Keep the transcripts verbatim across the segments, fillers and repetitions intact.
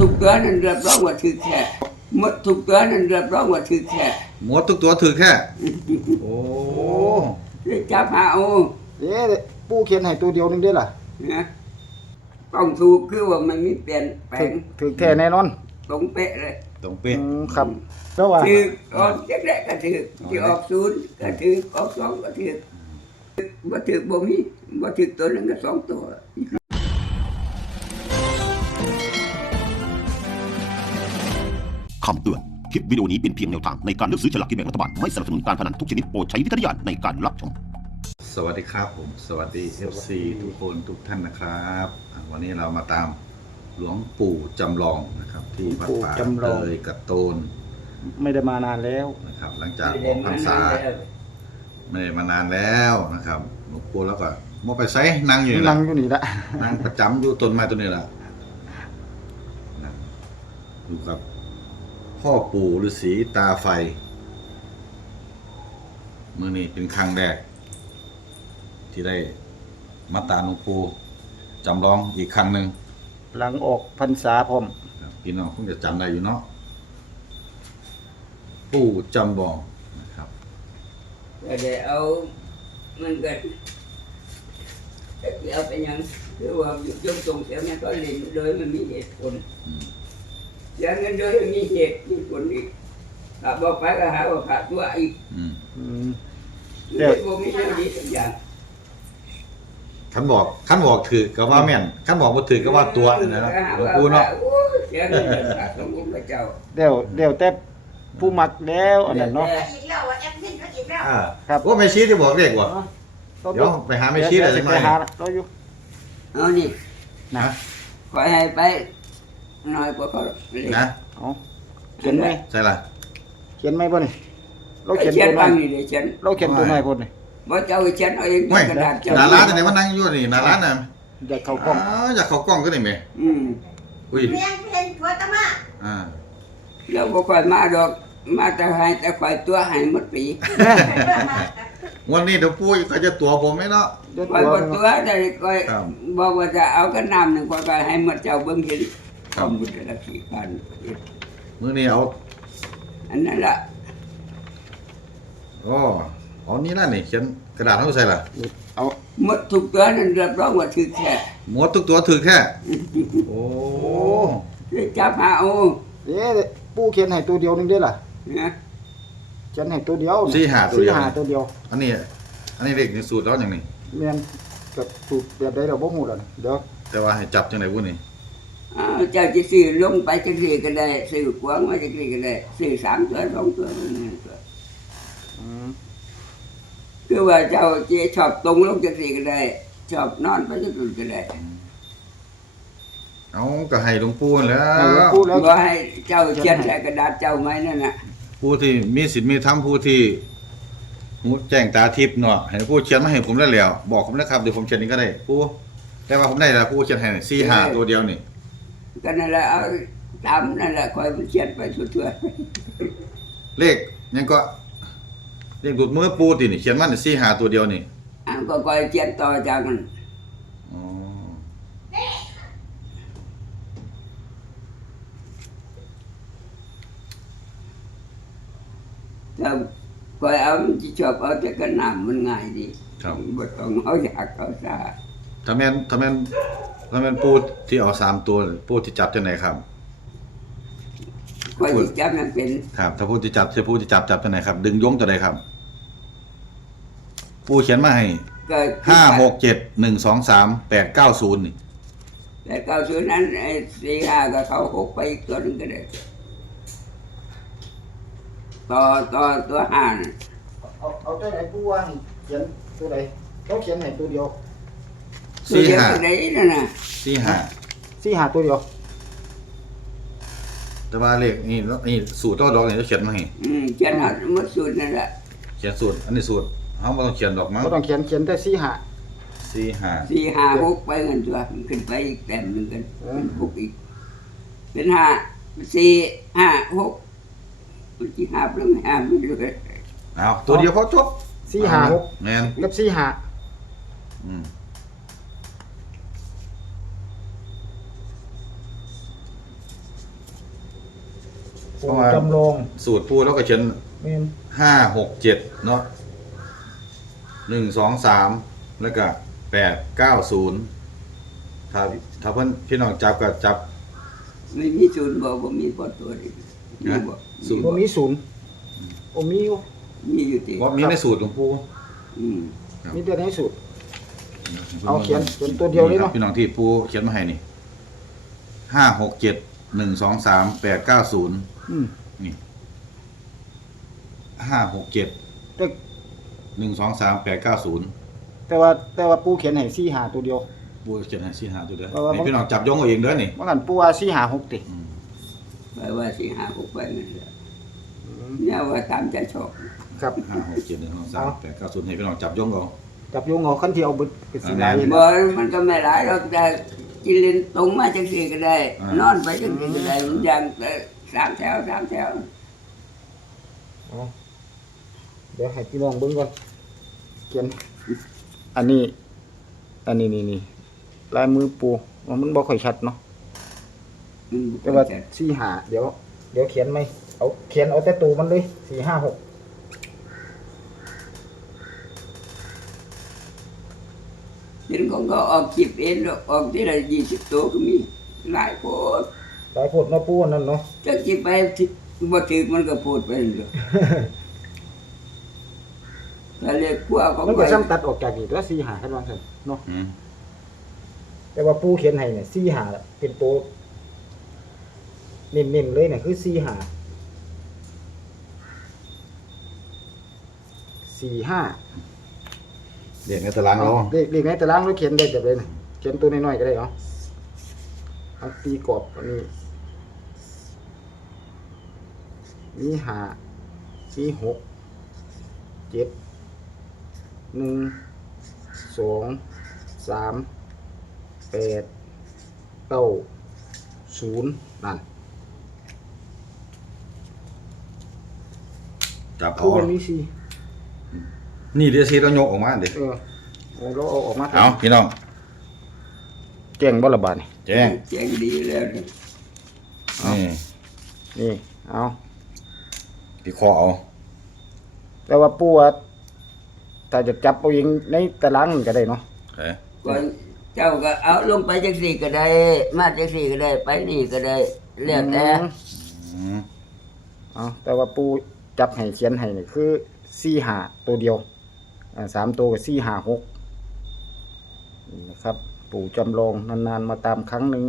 ทุกตัวนั้นรับรองว่าถือแค่หมดทุกตัวนั้นรับรองว่าถือแค่หมดทุกตัวถือแค่โอ้ได้จับหาเอาเอ๊ะปู่เขียนให้ตัวเดียวนึงได้ล่ะนะต้องถูกคือว่ามันมีเปลี่ยนแปลถึงกถึกแท้แน่นอนตรงเป๊ะเลยตรงเป๊ะอืมครับแล้วว่าถือออกจากแรกก็ถือที่ออกศูนย์ก็ถือออกสองก็ถือบ่ถือบ่มีบ่ถือตัวนึงก็สองตัวคำเตือน คลิปวิดีโอนี้เป็นเพียงแนวทางในการเลือกซื้อฉลากกินแบ่งรัฐบาล ไม่สนับสนุนการพนันทุกชนิดโปรดใช้วิจารณญาณในการรับชมสวัสดีครับผมสวัสดี เอฟ ซี ทุกคนทุกท่านนะครับอ่ะวันนี้เรามาตามหลวงปู่จำลองนะครับ ที่วัดป่าเลยกระโตนไม่ได้มานานแล้วนะครับ หลังจากออกพรรษาไม่ได้มานานแล้วนะครับหลวงปู่แล้วก็มอไปไซนั่งอยู่นี่แหนั่ละงอยู่นี่ละนั่งประจำอยู่ต้นไม้ต้นนี้แหละนะอยู่กับพ่อปู่ฤาษีตาไฟเมื่อนี้เป็นครั้งแรกที่ได้มาตามหลวงปู่จำลองอีกครั้งหนึ่งหลังออกพรรษาพร้อมครับพี่น้องคงจะจำได้อยู่เนาะปู่จำลองนะครับก็ได้เอามันก็จะเอาไปยังคือว่ายุคส่งเสียมันก็เล่นโดยมันมีเหตุผลอืมเสียเงินโดยมีเหตุมีผลอีกถ้าบอกไปก็หาว่าขาดตัวอีกอืมอืมเดี๋ยวบ่มีเรื่องดีสักอย่างขันบอกขันบอกถือก็ว่าแม่นขันบอกบ่ถือก็ว่าตัวนี่นะครับหลวงปู่เนาะโอ้ยเสียเงินขาดสมบูรณ์พระเจ้าเดี๋ยวเดี๋ยวแต่ผู้มักแล้วอันนั้นเนาะอีกแล้วอ่ะแอดมินก็อีกแล้วอ่าครับว่าไม่ชี้ที่บอกเด็กว่ะเราเดี๋ยวไปหาไม่ชี้เลยดี๋ใช่วไหมไปหาเราอยู่เอานี่นะขอให้ไปน้อยกว่าเขาเลยนะเอาเขียนไหมใช่ล่ะเขียนไหมบ่นี่เราเขีเขียยนนตัวบ้างไหนนี่เดี๋ยวเขียนเราเขียนตัวไหนพ่นนี่บ่เจ้าเขียนเอาเองไม่กระดาษเจ้าหนาร้านไหนมานั่งอยู่นี่หนาร้านน่ะอยากเข้ากล้องอ๋ออยากเข้ากล้องก็ได้ไหมอืมอุ้ยเพียงเพียงตัวตะมาอ่าแล้วบ่ค่อยมาดอกมาแต่ให้แต่ค่อยตัวให้หมดปีวันนี้เดี๋ยวปู่ก็จะตัวผมไหมเนาะเดี๋ยวค่อยตัวบ่หนึ่งตัวแต่ค่อยครับบอกว่าจะเอากันน้ำหนึงค่อยก็ให้หมดเจ้าเบิ่งเห็นครับคำบุญละกี่พันมื้อนี้เอาอันนั้นล่ะอ๋อเอานี่ล่ะนี่เขียนกระดาษเอาใส่ล่ะเอาหมดทุกตัวนั้นรับรองว่าถือแค่หมดทุกตัวถือแค่โอ้ได้จับหาเอาเอ๊ะปู่เขียนให้ตัวเดียวนึงได้ล่ะนะเขียนให้ตัวเดียวสี่หาตัวสี่เดียวหาตัวเดียวอันนี้ อันนี้เลขในสูตรแล้วอย่างนี้แม่นกับสูตรแบบใดเราบ่ฮู้แล้วนี่เดี๋ยวแต่ว่าให้จับจังได๋บุนี่อ้าวเจ้าจะซื้อลงไปจังซี่ก็ได้ซื้อกวางมาจังซี่ก็ได้ซื้อสามตัวสองตัวหนึ่งตัวอืมคือว่าเจ้าจะชอบตรงลงจังซี่ก็ได้ชอบนอนไปจังซี่ก็ได้เอาก็ให้หลวงปู่นั่นแหล้ให้หลวงวปู่แล้วบ่ให้เจ้าเขียนใส่กระดาษเจ้าไม้นั่นน่ะผู้ที่มีศีลมีธรรมผู้ที่หูแจ้งตาทิพย์เนาะให้ผู้เขียนมาให้ผมได้แล้วบอกผมนะครับเดี๋ยวผมเขียนนี่ก็ได้ผู้แต่ว่าผมได้แล้วผู้เขียนให้สี่ห้าตัวเดียวนี่ก็นั่นแหละเอาตามนั่นแหละคอยมันเขียนไปทั่วเลขยังก็เลขดูดมือปูตินี่เขียนมาสี่ห้าตัวเดียวนี่ๆอันก็คอยเขียนต่อจากนั้นอ๋อถ้าคอยเอามันสิชอบเอาแต่กันน้ำมันง่ายดีครับบ่ต้องเอาอยากเอาซาถ้าแม่นถ้าแม่นถ้าแม่นปูที่เอาสามตัวปูที่จับจังไหนครับคอยสิจำมันเป็นครับ ถ้าปูที่จับถ้าปูที่จับจับจังไหนครับ ดึงยงตัวใดครับ ปูเขียนมาให้ก็ห้าหกเจ็ดหนึ่งสองสามแปดเก้าศูนย์นี่แต่เก้าศูนย์นั้นไอ้สี่ห้าก็เขาหกไปอีกตัวหนึงก็ได้ต่อต่อตัวห้าน่ะเอาเอาตัวไหนปู่ว่าให้เขียนตัวใดเราเขียนให้ตัวเดียวสี่ห้าตัวเดียวก็ได้นั่นน่ะสี่ห้าสี่หาตัวเดียวแต่ว่าเลขนี่นี่สูตรตัวดอกนี่จะเขียนมาให้อืมเขียนเอาหมดสูตรนั่นแหละเขียนสูตรอันนี้สูตรเขาไม่ต้องเขียนดอกมั้งก็ต้องเขียนเขียนแต่สี่หาสี่ห้าสี่ห้าหกไปเงินตัวมันขึ้นไปอีกแต้มหนึ่งกันเออเป็นหกอีก เป็นห้าสี่ห้าหกมันที่ห้าแล้วไม่ห้าไม่รู้เลยเอาตัวเดียวพอจบสี่หาหกแม่นกับสี่หาอืมปูจำลองสูตรปูแล้วก็เขียนแม่นห้าหกเจ็ดเนาะหนึ่งสองสามแล้วก็แปดเก้าศูนย์ถ้าถ้าเพื่อนพี่น้องจับก็จับไม่มีศูนย์บอกว่ามีพอตัวนี้มีบอกศูนย์บ่มีศูนย์โอ้มีอยู่มีอยู่ที่ว่ามีในสูตรของปูอืมมีแต่ในสูตร เอาเขียนเขียนตัวเดียวเลยเนาะพี่น้องที่ปูเขียนมาให้นี่ห้าหกเจ็ดหนึ่งสองสามแปดเก้าศูนย์อืมนี่ห้าหกเจ็ดแต่หนึ่งสองสามแปดเก้าศูนย์แต่ว่าแต่ว่าปูเขียนให้สี่หาตัวเดียวปูเขียนให้สี่ห้าตัวเดียวเพราะว่าให้พี่น้องจับย่องเอาเองเด้อนี่ว่างั้นปูว่าสี่หาหกติอืมแปลว่าสี่ห้าหกไปนั่นแหละเนี่ยว่าตามใจชอบครับห้าหกเจ็ดหนึ่งสองสามแปดเก้าศูนย์ให้พี่น้องจับย่องเอาจับโยงเอาคันที่เอาเบิดคือสิหลายอ่าบ่มันก็ไม่หลายหรอกแต่กินเลนตรงมาจังสี่ก็ได้อ่านอนไปจังสี่ก็ได้มันยังแต่สามแถวสามแถวเอาเดี๋ยวให้พี่น้องเบิ่งก่อนเขียน อันนี้ อันนี้นี่นี่ลายมือปูมันบ่ค่อยชัดเนาะอืมแต่ว่าสี่หาเดี๋ยว เดี๋ยวเขียนไหมเอาเขียนเอาแต่ตัวมันเลยสี่ห้าหกเห็นของก็ออกคลิปเองหรอกออกที่ละยี่สิบตัวก็มีหลายโพดหลายโพดเนาะปูอันนั่นเนาะจักสิไปที่บ่ถึกมันก็พูดไปเลย ก็เรียกพวกของมันไปก็ซ้ำตัดออกจากนี่ตัวสี่หาคันว่าซั่นเนาะอืมแต่ว่าปูเขียนให้เนี่ยสี่หาเป็นตัวเน้นๆเลยเนี่ยคือสี่หาสี่ห้าเด็กในตารางเราเด็กเด็กในตารางเราเขียนได้แบบเลยนะเขียนตัวน้อยๆก็ได้เหรอเอาตีกรอบอันนี้มีหามีหกเจ็ดหนึ่งสองสามแปดเก้าศูนย์นั่นจับคืเอาอมันมีสี่นี่เดี๋ยวซีเราโยกออกมาเดี๋ยวเออเอาเราเอาออกมาเอาพี่น้องแจ้งบ่ละบาดนี่แจ้งแจ้งดีแล้วนี่นี่นี่เอาพี่คอเอาแต่ว่าปู่ว่าถ้าจะจับเอาเองในตารางก็ได้เนาะเอ้ยก่อนเจ้าก็เอาลงไปจังสี่ก็ได้ มาจังสี่ก็ได้ ไปนี่ก็ได้แล้วแต่อืมเอาแต่ว่าปู่จับให้เขียนให้นี่คือสี่หาตัวเดียวอ่าสามตัวก็สี่หาหกนี่นะครับ ปู่จำลองนานๆมาตามครั้งหนึ่ง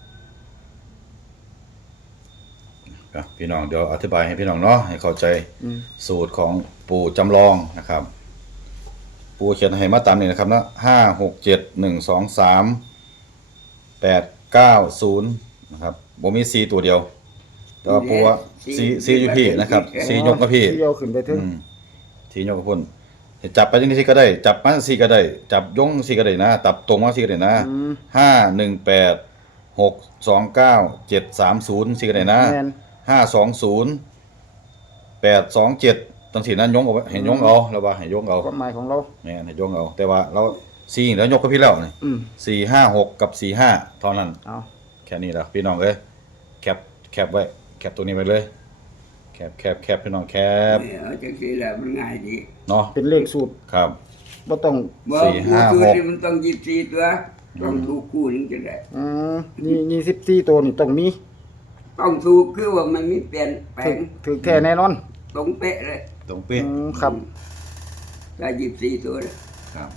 อ่ะพี่น้องเดี๋ยวอธิบายให้พี่น้องเนาะให้เข้าใจอืมสูตรของปู่จำลองนะครับ ปู่เขียนให้มาตามนี้นะครับนะห้าหกเจ็ดหนึ่งสองสามแปดเก้าศูนย์นะครับบ่มีซีตัวเดียว แต่ว่าปู่ว่าซีซีอยู่พี่นะครับซียกกับพี่ที่เอาขึ้นไปถึงอืมซียกกับพุ่นจับไปจังซี่ก็ได้ จับมาซีก็ได้ จับยงซีก็ได้นะตับตรงมาซีก็ได้นะอืมห้าหนึ่งแปดหกสองเก้าเจ็ดสามศูนย์ซีก็ได้นะแม่นห้าสองศูนย์แปดสองเจ็ดตั้งสี่นั้นยงเอาไว้ให้ยงเอาเราว่าให้ยงเอาความหมายของเราเนี่ยให้ยงเอา แต่ว่าเราสี่แล้วยกกับพี่แล้วนี่อืมสี่ห้าหกกับสี่ห้าเท่านั้นเอาแค่นี้แหละพี่น้องเอ้ยแคปแคปไว้แคปตัวนี้ไปเลย แคปแคปแคปพี่น้องแคปเอาจังสี่แล้วมันง่ายดีเนาะเป็นเลขสูตรครับบ่ต้องบ่สี่ห้าคู่หกที่มันต้องยี่สิบสี่ตัวต้องถูกคู่นึงจะได้อืมนี่ยี่สิบสี่ตัวนี่ต้องมีต้องถูกคือว่ามันมีเปลี่ยนแปลถึงกถึกแท้แน่นอนตรงเป๊ะเลยตรงเป๊ะอืมครับได้ยี่สิบสี่ตัวเลยครับ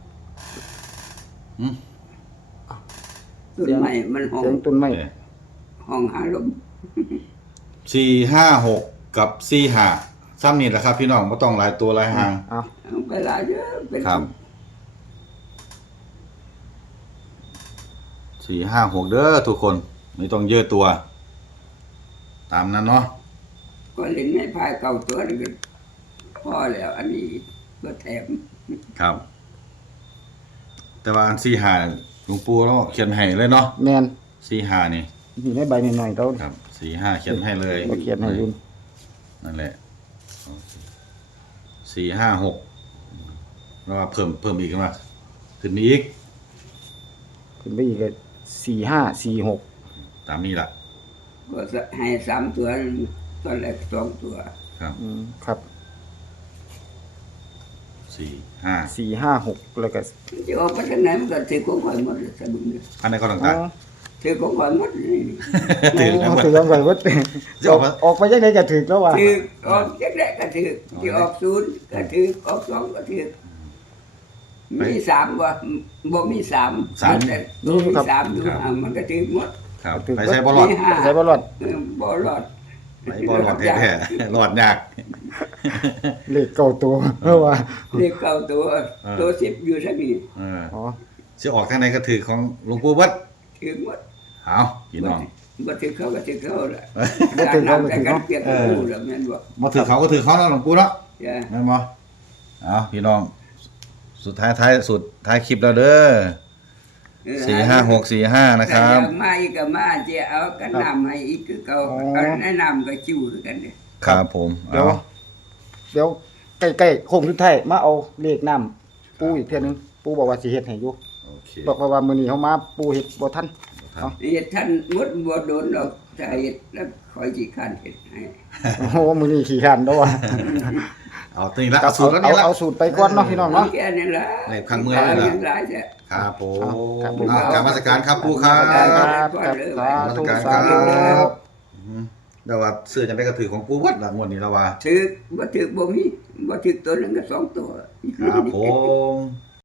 อืมต้นไม้มันห้องเสียงต้นไม้เนี่ยห้องหาลมสี่ห้าหกกับสี่ห้าซ้ำนี่แหละครับพี่น้องไม่ต้องหลายตัวหลายหางเอาเอาไปหลายเยอะเป็นครับสี่ห้าหกเด้อทุกคนไม่ต้องเยอะตัว ตามนั้นเนาะก็เล่นในพายเก่าตัวนึงก็พอแล้ว อันนี้ก็แถมครับ แต่ว่าอันสี่ห้าหลวงปู่แล้วเขียนให้เลยเนาะแมนสี่ห้านี่อยู่ในใบหน่อยๆเราครับสี่ห้าเขียนให้เลยเราเขียนให้อยุ่นนั่นแหละสี่ห้าหกแล้วว่าเพิ่มเพิ่มอีกว่าขึ้นมาอีกขึ้นไปอีกก็สี่ห้าสี่หกตามนี้ละก็ให้สามตัวนึงตอนแรกสองตัวครับอืมครับสี่ห้าสี่ห้าหกแล้วก็จะออกไปทางไหนมันก็ถือของข่อยหมดเลยสะดุ้งเนี่ยอันไหนก็อ๋ต่างอถือของข่อยหมดนี่ๆตื่นแล้วโอ้ว่าถือเอาไปวัดจะออกมาออกไปยังไงก็ถือแล้วว่ะถือออกจักแรกก็ถือที่ออกศูนย์ก็ถือออกสองก็ถือมีสามบ่บ่มีสามแต่ตัวมีสามอยู่อ่ะมันก็ถือหมดครับไปใช้บอลลอดมีห้าใส่บอลลอดเออบ่รอดไปบอลลอดแท้ๆรอดยากเลขเก้าตัวเพราะว่าเรียกเก่าตัวตัวสิบอยู่ทั้งนี้เอออ๋อสิออกทางไหนก็ถือของหลวงปู่วัดถือหมดเอาพี่น้องบ่ถือเขาก็ถือเขาแหละบ่ถือเขาก็ถือเขาเปลี่ยนรู้แล้วแม่นบ่มาถือเขาก็ถือเขาแล้วหลวงปู่เนาะจ้ะแม่นบ่เอาพี่น้อง สุดท้ายท้ายสุดท้ายคลิปแล้วเด้อสี่ห้าหกสี่ห้านะครับถ้าอยากมาอีกก็มาจะเอากันน้ำให้อีกคือเขาเอาแนะนำก็ชิวคือกันเนี่ยครับผมเดี๋ยวเอาเดี๋ยวใกล้ๆโค้งสุดท้ายมาเอาเลขน้ำปูอีกเทื่อนึงปูบอกว่าสิเฮ็ดให้อยู่โอเคบอกว่ามื้อนี้เฮามาปูเฮ็ดบ่ทันครับเฮ็ดท่านหมดบ่โดนดอกถ้าเฮ็ดแล้วคอยสิคันเฮ็ดให้โอ้โหมื้อนี้ขี้คร้านแล้วว่ะเอาตีละก็เอาสูตรแล้วนี่ละเอาสูตรไปก่อนเนาะพี่น้องเนาะแค่นี้ล่ะในครั้งเมื่อนี่ล่ะยังหลายจ้ะครับผมครับผมเอากรรมสการครับปู่ครับครับครับสาธุนมัสการสาธุครับ อืมเดี๋ยวว่าซื้อจังได้ก็ถือของปู่วัดละงวดนี้แล้วว่าถือบ่ถือบ่มีบ่ถือตัวนึงก็สองตัวครับผม